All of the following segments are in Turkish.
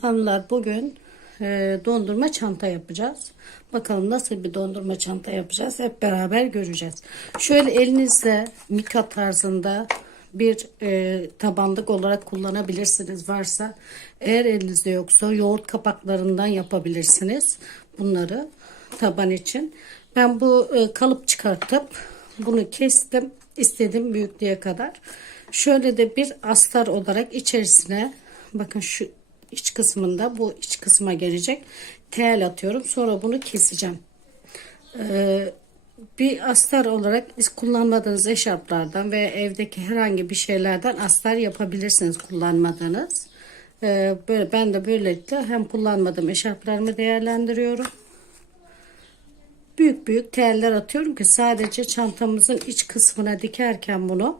Hanımlar bugün e, dondurma çanta yapacağız. Bakalım nasıl bir dondurma çanta yapacağız. Hep beraber göreceğiz. Şöyle elinizde mika tarzında bir e, tabanlık olarak kullanabilirsiniz varsa. Eğer elinizde yoksa yoğurt kapaklarından yapabilirsiniz bunları taban için. Ben bu e, kalıp çıkartıp bunu kestim istediğim büyüklüğe kadar. Şöyle de bir astar olarak içerisine bakın şu iç kısmında bu iç kısma gelecek. Tel atıyorum. Sonra bunu keseceğim. Ee, bir astar olarak kullanmadığınız eşarplardan veya evdeki herhangi bir şeylerden astar yapabilirsiniz kullanmadığınız. Ee, böyle ben de böylelikle hem kullanmadığım eşarplarımı değerlendiriyorum. Büyük büyük teller atıyorum ki sadece çantamızın iç kısmına dikerken bunu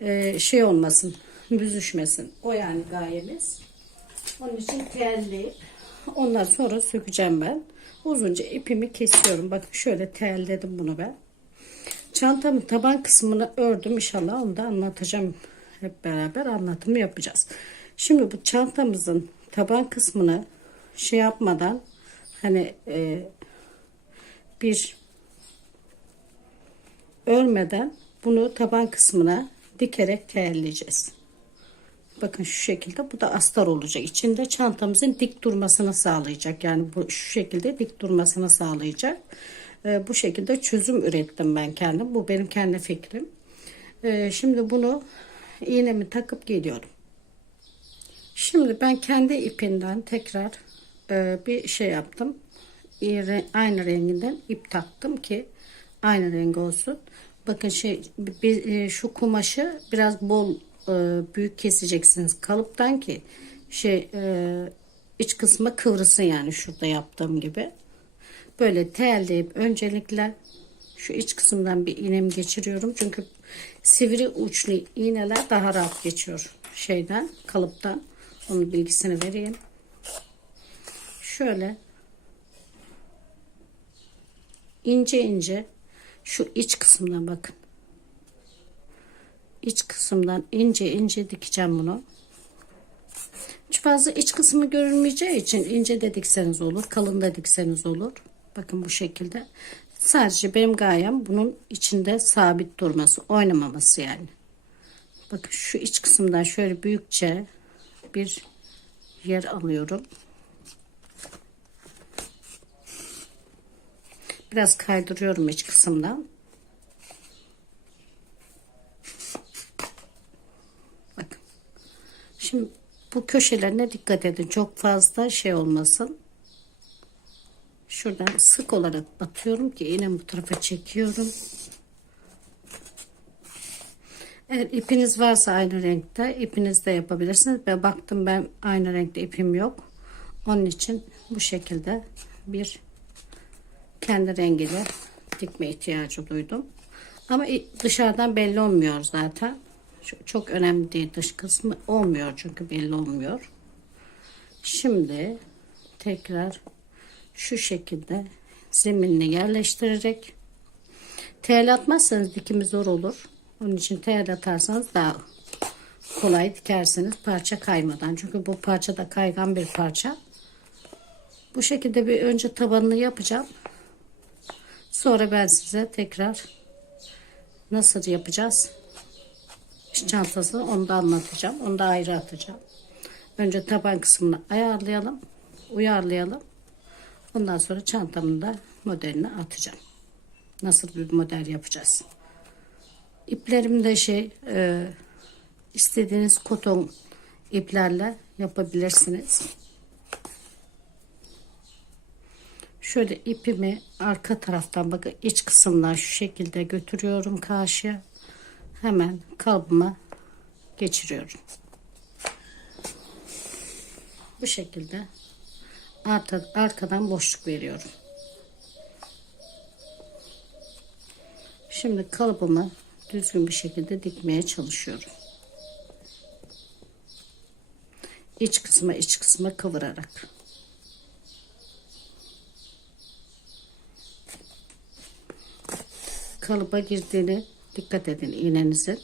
e, şey olmasın, büzüşmesin. O yani gayemiz. Onun için telleyip ondan sonra sökeceğim ben. Uzunca ipimi kesiyorum. Bakın şöyle telledim bunu ben. Çantamın taban kısmını ördüm inşallah onu da anlatacağım. Hep beraber anlatımı yapacağız. Şimdi bu çantamızın taban kısmını şey yapmadan hani e, bir örmeden bunu taban kısmına dikerek telleyeceğiz. Bakın şu şekilde bu da astar olacak. İçinde çantamızın dik durmasını sağlayacak. Yani bu şu şekilde dik durmasını sağlayacak. Ee, bu şekilde çözüm ürettim ben kendim. Bu benim kendi fikrim. Ee, şimdi bunu iğnemi takıp geliyorum. Şimdi ben kendi ipinden tekrar e, bir şey yaptım. Aynı renginden ip taktım ki aynı renk olsun. Bakın şey bir, e, şu kumaşı biraz bol e, büyük keseceksiniz kalıptan ki şey e, iç kısmı kıvrısın yani şurada yaptığım gibi. Böyle telleyip öncelikle şu iç kısımdan bir iğnemi geçiriyorum. Çünkü sivri uçlu iğneler daha rahat geçiyor şeyden kalıptan. Onun bilgisini vereyim. Şöyle ince ince şu iç kısımdan bakın. İç kısımdan ince ince dikeceğim bunu. Hiç fazla iç kısmı görünmeyeceği için ince de dikseniz olur. Kalın da dikseniz olur. Bakın bu şekilde. Sadece benim gayem bunun içinde sabit durması, oynamaması yani. Bakın şu iç kısımdan şöyle büyükçe bir yer alıyorum. Biraz kaydırıyorum iç kısımdan. Bakın. Şimdi bu köşelerine dikkat edin. Çok fazla şey olmasın. Şuradan sık olarak batıyorum ki yine bu tarafa çekiyorum. Eğer ipiniz varsa aynı renkte ipiniz de yapabilirsiniz. Ben baktım ben aynı renkte ipim yok. Onun için bu şekilde bir kendi rengiyle dikme ihtiyacı duydum. Ama dışarıdan belli olmuyor zaten. Çok önemli değil dış kısmı olmuyor çünkü belli olmuyor. Şimdi tekrar şu şekilde zeminini yerleştirerek tel atmazsanız dikimi zor olur. Onun için tel atarsanız daha kolay dikersiniz parça kaymadan. Çünkü bu parça da kaygan bir parça. Bu şekilde bir önce tabanını yapacağım. Sonra ben size tekrar nasıl yapacağız çantası onu da anlatacağım. Onu da ayrı atacağım. Önce taban kısmını ayarlayalım. Uyarlayalım. Ondan sonra çantamın da modelini atacağım. Nasıl bir model yapacağız. İplerim de şey e, istediğiniz koton iplerle yapabilirsiniz. Şöyle ipimi arka taraftan bakın iç kısımdan şu şekilde götürüyorum karşıya. Hemen kalıbıma geçiriyorum. Bu şekilde arka, arkadan boşluk veriyorum. Şimdi kalıbımı düzgün bir şekilde dikmeye çalışıyorum. İç kısma iç kısma kıvırarak. kalıba girdiğini Dikkat edin iğnenizi.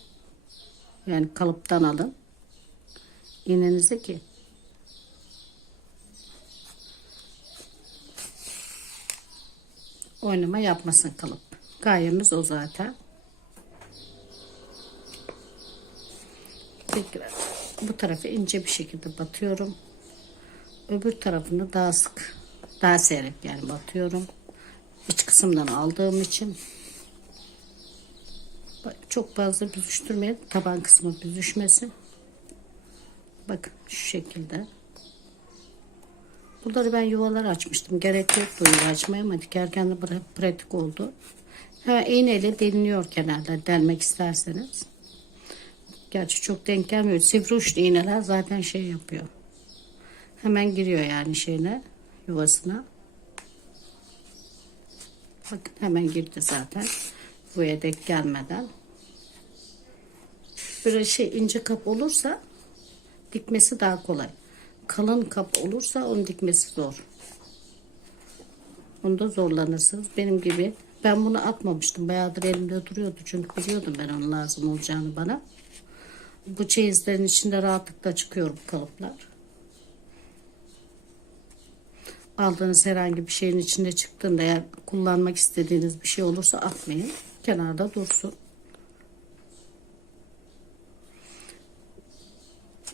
Yani kalıptan alın. İğnenizi ki oynama yapmasın kalıp. Gayemiz o zaten. Tekrar bu tarafı ince bir şekilde batıyorum. Öbür tarafını daha sık, daha seyrek yani batıyorum. İç kısımdan aldığım için çok fazla büzüştürmeyin. Taban kısmı büzüşmesin. Bakın şu şekilde. Bunları ben yuvalar açmıştım. Gerek yoktu yuva açmaya ama dikerken de pra- pratik oldu. Ha, iğneyle deliniyor kenarlar delmek isterseniz. Gerçi çok denk gelmiyor. Sivri uçlu iğneler zaten şey yapıyor. Hemen giriyor yani şeyine yuvasına. Bakın hemen girdi zaten. Buraya denk gelmeden. Böyle şey ince kap olursa dikmesi daha kolay. Kalın kap olursa onun dikmesi zor. Onda zorlanırsınız. Benim gibi ben bunu atmamıştım. Bayağıdır elimde duruyordu. Çünkü biliyordum ben onun lazım olacağını bana. Bu çeyizlerin içinde rahatlıkla çıkıyor bu kalıplar. Aldığınız herhangi bir şeyin içinde çıktığında eğer kullanmak istediğiniz bir şey olursa atmayın. Kenarda dursun.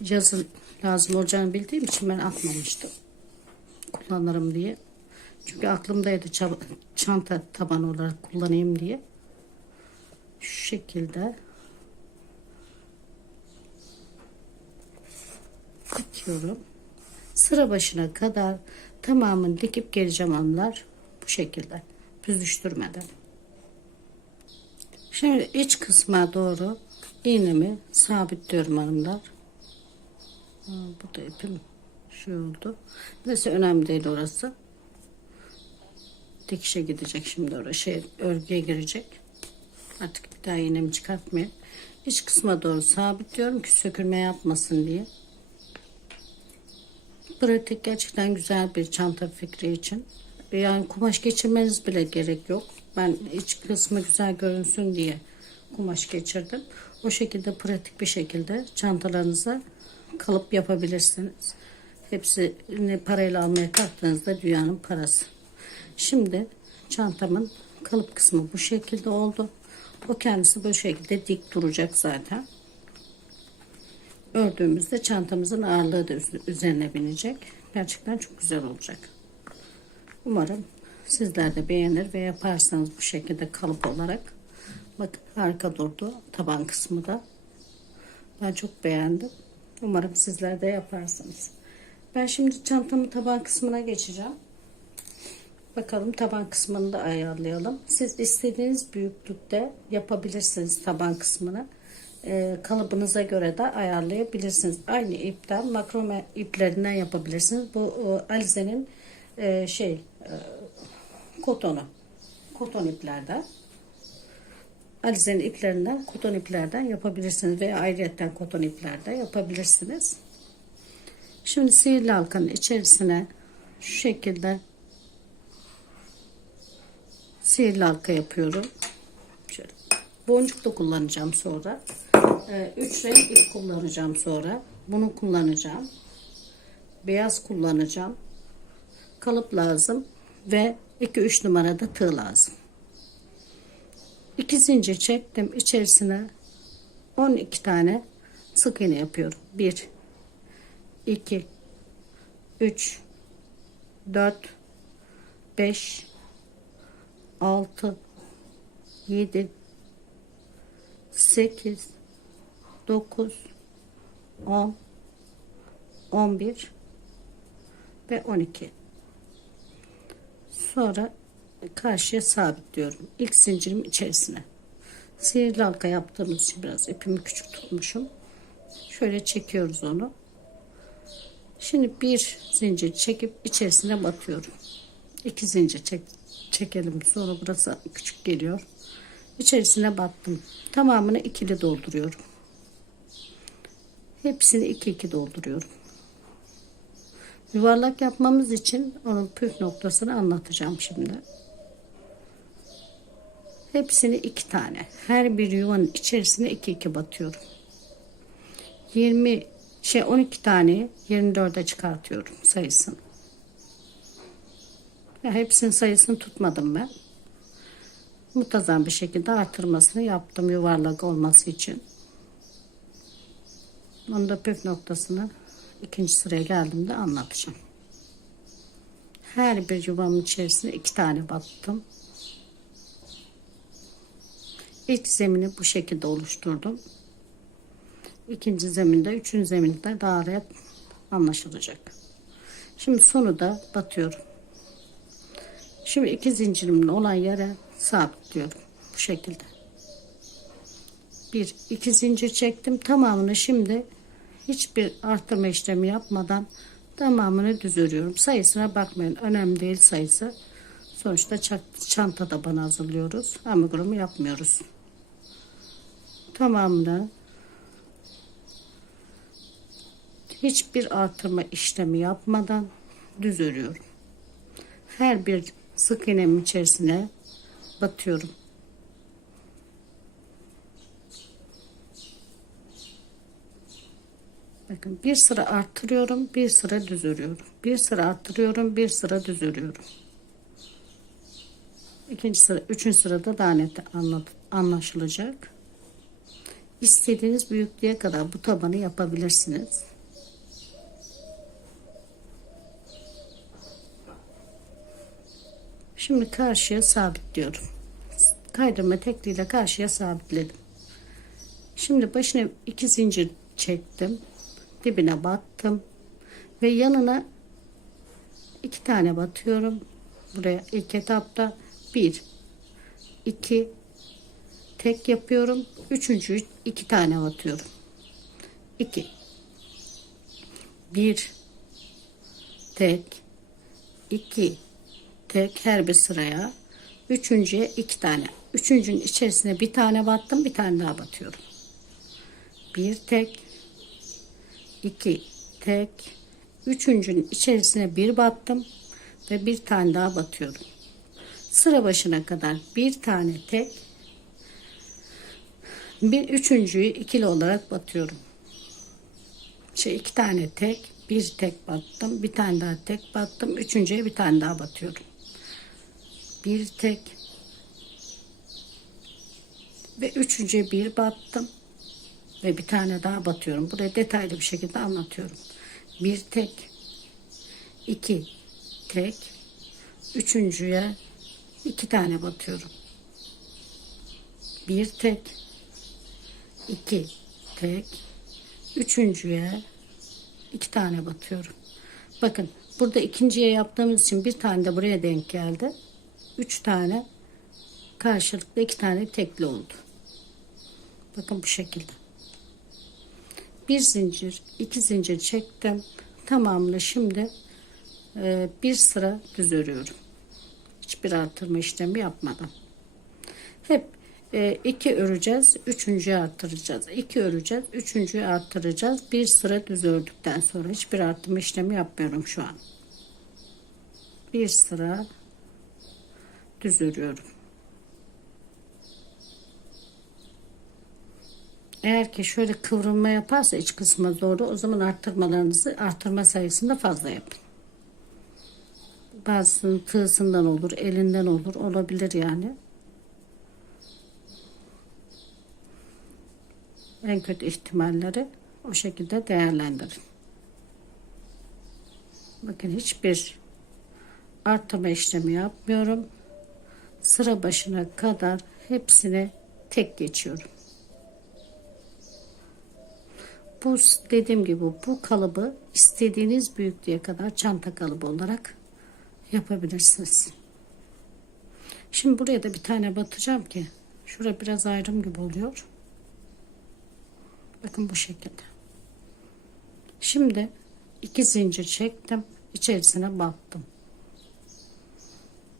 Yazın lazım olacağını bildiğim için ben atmamıştım. Kullanırım diye. Çünkü aklımdaydı çanta tabanı olarak kullanayım diye. Şu şekilde dikiyorum. Sıra başına kadar tamamını dikip geleceğim hanımlar. Bu şekilde. Büzüştürmeden. Şimdi iç kısma doğru iğnemi sabitliyorum hanımlar. Bu da ipim şey oldu. Neyse önemli değil orası. Dikişe gidecek şimdi oraya. Şey, örgüye girecek. Artık bir daha iğnemi çıkartmayayım. İç kısma doğru sabitliyorum ki sökülme yapmasın diye. Pratik gerçekten güzel bir çanta fikri için. Yani kumaş geçirmeniz bile gerek yok. Ben iç kısmı güzel görünsün diye kumaş geçirdim. O şekilde pratik bir şekilde çantalarınıza kalıp yapabilirsiniz. Hepsini parayla almaya kalktığınızda dünyanın parası. Şimdi çantamın kalıp kısmı bu şekilde oldu. O kendisi bu şekilde dik duracak zaten. Ördüğümüzde çantamızın ağırlığı da üz- üzerine binecek. Gerçekten çok güzel olacak. Umarım sizler de beğenir ve yaparsanız bu şekilde kalıp olarak. Bakın harika durdu taban kısmı da. Ben çok beğendim. Umarım sizler de yaparsınız. Ben şimdi çantamın taban kısmına geçeceğim. Bakalım taban kısmını da ayarlayalım. Siz istediğiniz büyüklükte yapabilirsiniz taban kısmını. Ee, kalıbınıza göre de ayarlayabilirsiniz. Aynı ipten makrome iplerinden yapabilirsiniz. Bu e, Alize'nin e, şey e, kotonu. Koton iplerden. Alize'nin iplerinden, koton iplerden yapabilirsiniz veya ayrıyetten koton iplerden yapabilirsiniz. Şimdi sihirli halkanın içerisine şu şekilde sihirli halka yapıyorum. Şöyle. Boncuk da kullanacağım sonra. Ee, üç renk ip kullanacağım sonra. Bunu kullanacağım. Beyaz kullanacağım. Kalıp lazım ve 2-3 numarada tığ lazım. İki zincir çektim. içerisine 12 tane sık iğne yapıyorum. 1 2 3 4 5 6 7 8 9 10 11 ve 12 sonra karşıya sabitliyorum. İlk zincirim içerisine. Sihirli halka yaptığımız için biraz ipimi küçük tutmuşum. Şöyle çekiyoruz onu. Şimdi bir zincir çekip içerisine batıyorum. İki zincir çek, çekelim sonra burası küçük geliyor. İçerisine battım. Tamamını ikili dolduruyorum. Hepsini iki iki dolduruyorum. Yuvarlak yapmamız için onun püf noktasını anlatacağım şimdi hepsini iki tane her bir yuvanın içerisine iki iki batıyorum 20 şey 12 tane 24'e çıkartıyorum sayısını ya hepsinin sayısını tutmadım ben muntazam bir şekilde artırmasını yaptım yuvarlak olması için. Onun da püf noktasını ikinci sıraya geldiğimde anlatacağım. Her bir yuvamın içerisine iki tane battım. İlk zemini bu şekilde oluşturdum. İkinci zeminde, üçüncü zeminde daha rahat anlaşılacak. Şimdi sonu da batıyorum. Şimdi iki zincirimin olan yere sabitliyorum. Bu şekilde. Bir, iki zincir çektim. Tamamını şimdi hiçbir artırma işlemi yapmadan tamamını düz örüyorum. Sayısına bakmayın. Önemli değil sayısı. Sonuçta çanta da bana hazırlıyoruz. Amigurumu yapmıyoruz. Tamamını hiçbir artırma işlemi yapmadan düz örüyorum. Her bir sık iğnemin içerisine batıyorum. Bakın bir sıra arttırıyorum, bir sıra düz örüyorum. Bir sıra arttırıyorum, bir sıra düz örüyorum. İkinci sıra, üçüncü sırada daha net anlaşılacak. İstediğiniz büyüklüğe kadar bu tabanı yapabilirsiniz. Şimdi karşıya sabitliyorum. Kaydırma tekliğiyle karşıya sabitledim. Şimdi başına iki zincir çektim. Dibine battım. Ve yanına iki tane batıyorum. Buraya ilk etapta bir, iki, tek yapıyorum. Üçüncü iki tane batıyorum. İki, bir, tek, iki, tek her bir sıraya. Üçüncüye iki tane. Üçüncünün içerisine bir tane battım bir tane daha batıyorum. Bir tek. İki. Tek. Üçüncünün içerisine bir battım ve bir tane daha batıyorum. Sıra başına kadar bir tane tek bir üçüncüyü ikili olarak batıyorum şey iki tane tek bir tek battım bir tane daha tek battım üçüncüye bir tane daha batıyorum bir tek ve üçüncü bir battım ve bir tane daha batıyorum. Buraya detaylı bir şekilde anlatıyorum. Bir tek, iki tek, üçüncüye iki tane batıyorum. Bir tek, iki tek, üçüncüye iki tane batıyorum. Bakın burada ikinciye yaptığımız için bir tane de buraya denk geldi. 3 tane karşılıklı 2 tane tekli oldu. Bakın bu şekilde. Bir zincir, iki zincir çektim. Tamamını şimdi e, bir sıra düz örüyorum. Hiçbir artırma işlemi yapmadan. Hep e, iki öreceğiz, üçüncüyü arttıracağız. İki öreceğiz, üçüncüyü arttıracağız. Bir sıra düz ördükten sonra hiçbir artırma işlemi yapmıyorum şu an. Bir sıra düz örüyorum. Eğer ki şöyle kıvrılma yaparsa iç kısma doğru o zaman arttırmalarınızı arttırma sayısında fazla yapın. Bazısının tığsından olur, elinden olur, olabilir yani. En kötü ihtimalleri o şekilde değerlendirin. Bakın hiçbir arttırma işlemi yapmıyorum sıra başına kadar hepsine tek geçiyorum. Bu dediğim gibi bu kalıbı istediğiniz büyüklüğe kadar çanta kalıbı olarak yapabilirsiniz. Şimdi buraya da bir tane batacağım ki şurada biraz ayrım gibi oluyor. Bakın bu şekilde. Şimdi iki zincir çektim. içerisine battım.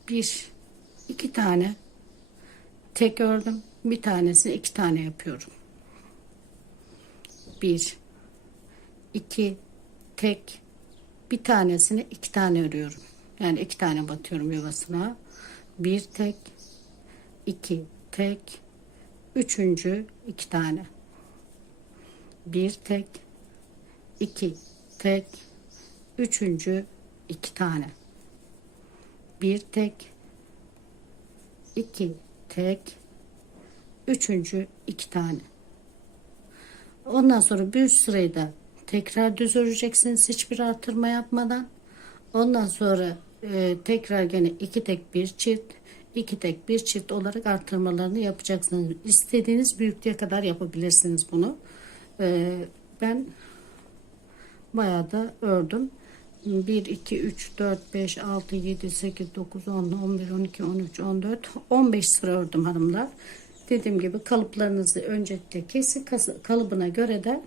Bir iki tane tek ördüm. Bir tanesini iki tane yapıyorum. Bir, iki, tek, bir tanesini iki tane örüyorum. Yani iki tane batıyorum yuvasına. Bir tek, iki tek, üçüncü iki tane. Bir tek, iki tek, üçüncü iki tane. Bir tek, 2 tek üçüncü iki tane. Ondan sonra bir sırayı da tekrar düz öreceksiniz hiçbir artırma yapmadan. Ondan sonra e, tekrar gene iki tek bir çift iki tek bir çift olarak artırmalarını yapacaksınız. İstediğiniz büyüklüğe kadar yapabilirsiniz bunu E, ben bayağı da ördüm 1, 2, 3, 4, 5, 6, 7, 8, 9, 10, 11, 12, 13, 14, 15 sıra ördüm hanımlar. Dediğim gibi kalıplarınızı öncelikle kesin kalıbına göre de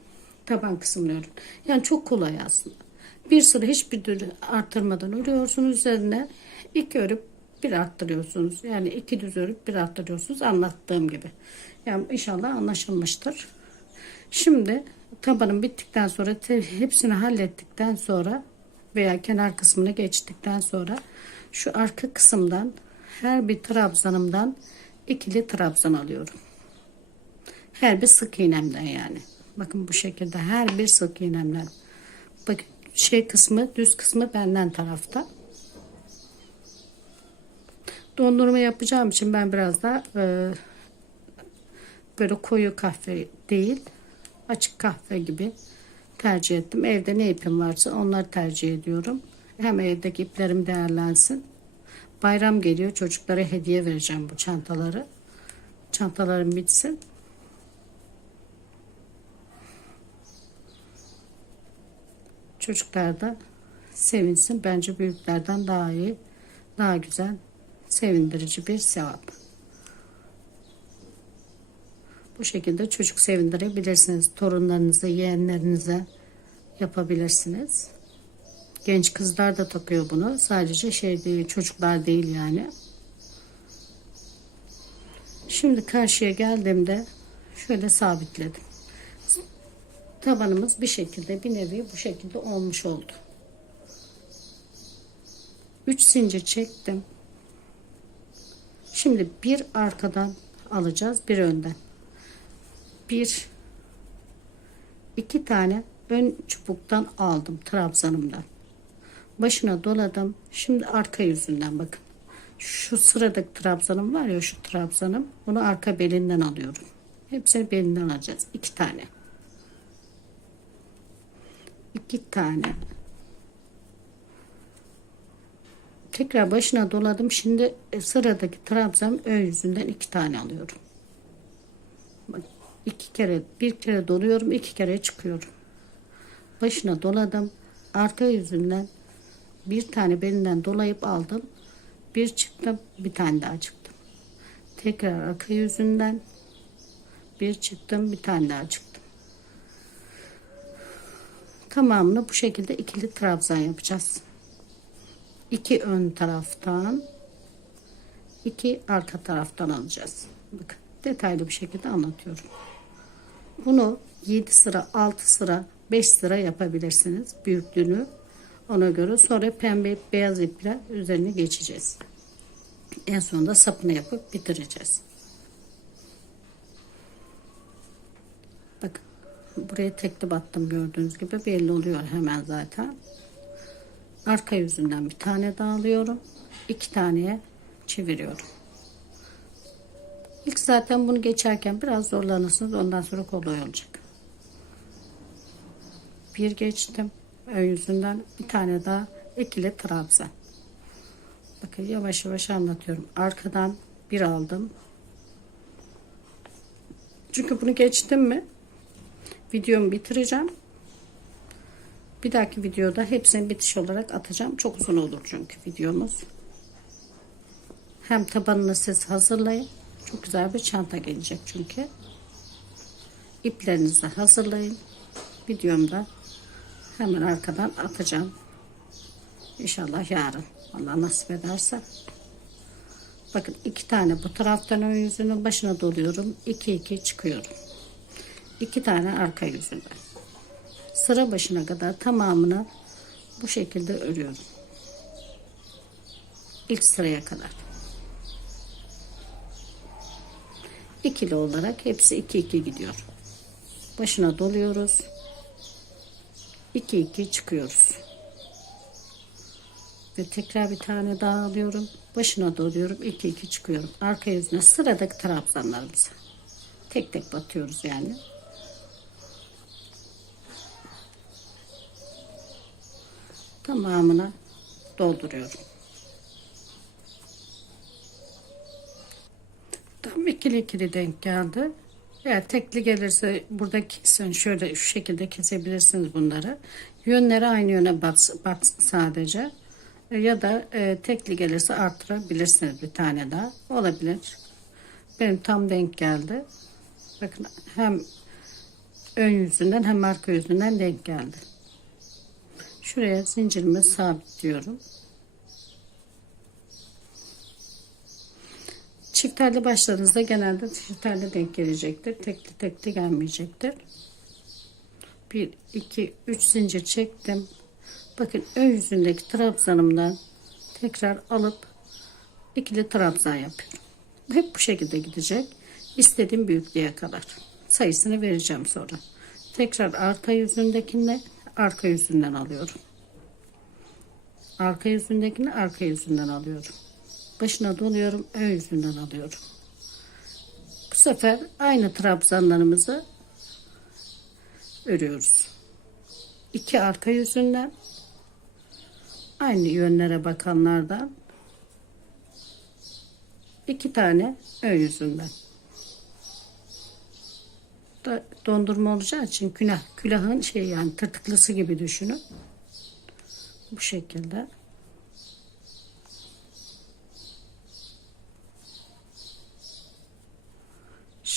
taban kısmını örün. Yani çok kolay aslında. Bir sıra hiçbir türlü arttırmadan örüyorsunuz üzerine iki örüp bir arttırıyorsunuz. Yani iki düz örüp bir arttırıyorsunuz anlattığım gibi. Yani inşallah anlaşılmıştır. Şimdi tabanım bittikten sonra hepsini hallettikten sonra veya kenar kısmını geçtikten sonra şu arka kısımdan her bir trabzanımdan ikili trabzan alıyorum. Her bir sık iğnemden yani. Bakın bu şekilde her bir sık iğnemden. Bakın şey kısmı düz kısmı benden tarafta. Dondurma yapacağım için ben biraz da e, böyle koyu kahve değil açık kahve gibi tercih ettim. Evde ne ipim varsa onları tercih ediyorum. Hem evdeki iplerim değerlensin. Bayram geliyor çocuklara hediye vereceğim bu çantaları. Çantalarım bitsin. Çocuklar da sevinsin. Bence büyüklerden daha iyi, daha güzel, sevindirici bir sevap. Bu şekilde çocuk sevindirebilirsiniz. Torunlarınızı, yeğenlerinize yapabilirsiniz. Genç kızlar da takıyor bunu. Sadece şey değil, çocuklar değil yani. Şimdi karşıya geldiğimde şöyle sabitledim. Tabanımız bir şekilde bir nevi bu şekilde olmuş oldu. 3 zincir çektim. Şimdi bir arkadan alacağız, bir önden. Bir iki tane ön çubuktan aldım trabzanımdan. Başına doladım. Şimdi arka yüzünden bakın. Şu sıradaki trabzanım var ya şu trabzanım. Bunu arka belinden alıyorum. Hepsini belinden alacağız. iki tane. iki tane. Tekrar başına doladım. Şimdi sıradaki trabzanın ön yüzünden iki tane alıyorum. İki kere bir kere doluyorum iki kere çıkıyorum. Başına doladım. Arka yüzünden bir tane belinden dolayıp aldım. Bir çıktım bir tane daha çıktım. Tekrar arka yüzünden bir çıktım bir tane daha çıktım. Tamamını bu şekilde ikili trabzan yapacağız. İki ön taraftan iki arka taraftan alacağız. Bakın detaylı bir şekilde anlatıyorum. Bunu 7 sıra 6 sıra 5 sıra yapabilirsiniz büyüklüğünü ona göre sonra pembe beyaz iple üzerine geçeceğiz. En sonunda sapını yapıp bitireceğiz. Bakın buraya tekli battım gördüğünüz gibi belli oluyor hemen zaten. Arka yüzünden bir tane daha alıyorum. iki taneye çeviriyorum. İlk zaten bunu geçerken biraz zorlanırsınız. Ondan sonra kolay olacak. Bir geçtim. Ön yüzünden bir tane daha ikili trabzan. Bakın yavaş yavaş anlatıyorum. Arkadan bir aldım. Çünkü bunu geçtim mi videomu bitireceğim. Bir dahaki videoda hepsini bitiş olarak atacağım. Çok uzun olur çünkü videomuz. Hem tabanını siz hazırlayın. Çok güzel bir çanta gelecek çünkü. İplerinizi hazırlayın. Videomda hemen arkadan atacağım. İnşallah yarın. Allah nasip ederse. Bakın iki tane bu taraftan ön yüzünün başına doluyorum. iki iki çıkıyorum. İki tane arka yüzünden. Sıra başına kadar tamamını bu şekilde örüyorum. İlk sıraya kadar. İkili olarak hepsi 2 2 gidiyor. Başına doluyoruz. 2 2 çıkıyoruz. Ve tekrar bir tane daha alıyorum. Başına doluyorum. 2 2 çıkıyorum. Arka yüzüne sıradaki trabzanlarımıza. Tek tek batıyoruz yani. Tamamına dolduruyorum. Tam ikili ikili denk geldi. Eğer tekli gelirse burada kesin şöyle şu şekilde kesebilirsiniz bunları. Yönleri aynı yöne batsın, batsın sadece. E, Ya da e, tekli gelirse arttırabilirsiniz bir tane daha. Olabilir. Benim tam denk geldi. Bakın hem ön yüzünden hem arka yüzünden denk geldi. Şuraya zincirimi sabitliyorum. Çift telli başladığınızda genelde çift telli denk gelecektir. Tekli tekli gelmeyecektir. 1, 2, 3 zincir çektim. Bakın ön yüzündeki trabzanımdan tekrar alıp ikili trabzan yapıyorum. Hep bu şekilde gidecek. İstediğim büyüklüğe kadar. Sayısını vereceğim sonra. Tekrar arka yüzündekini arka yüzünden alıyorum. Arka yüzündekini arka yüzünden alıyorum. Başına doluyorum, ön yüzünden alıyorum. Bu sefer aynı trabzanlarımızı örüyoruz. İki arka yüzünden aynı yönlere bakanlardan iki tane ön yüzünden. Da dondurma olacağı için külah, külahın şey yani tırtıklısı gibi düşünün. Bu şekilde.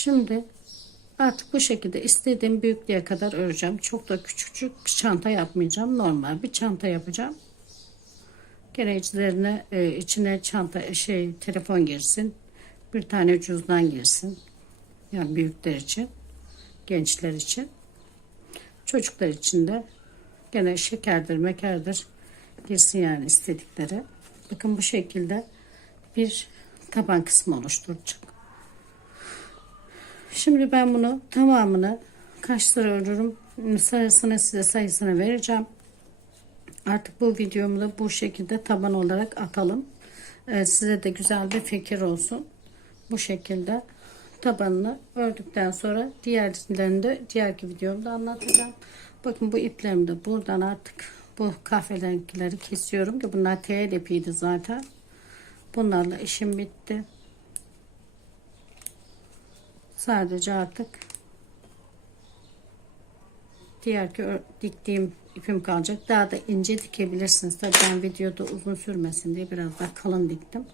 Şimdi artık bu şekilde istediğim büyüklüğe kadar öreceğim. Çok da küçücük bir çanta yapmayacağım. Normal bir çanta yapacağım. Gene içlerine e, içine çanta şey telefon girsin. Bir tane cüzdan girsin. Yani büyükler için, gençler için. Çocuklar için de gene şekerdir, mekerdir girsin yani istedikleri. Bakın bu şekilde bir taban kısmı oluşturacak. Şimdi ben bunu tamamını kaç sıra örürüm sayısını size sayısını vereceğim. Artık bu videomu da bu şekilde taban olarak atalım. Ee, size de güzel bir fikir olsun. Bu şekilde tabanını ördükten sonra diğerlerini de diğerki videomda anlatacağım. Bakın bu iplerimi de buradan artık bu kahverengileri kesiyorum ki bunlar tel ipiydi zaten. Bunlarla işim bitti. Sadece artık diğer diktiğim ipim kalacak. Daha da ince dikebilirsiniz. Tabii ben videoda uzun sürmesin diye biraz daha kalın diktim.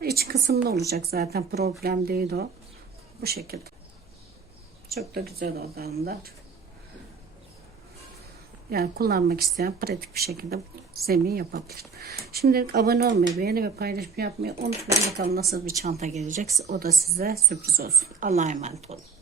İç kısımda olacak zaten problem değil o. Bu şekilde. Çok da güzel oldu hanımlar. Yani kullanmak isteyen pratik bir şekilde zemin yapabilir. Şimdi abone olmayı, beğeni ve paylaşmayı yapmayı unutmayın. Bakalım nasıl bir çanta gelecek. O da size sürpriz olsun. Allah'a emanet olun.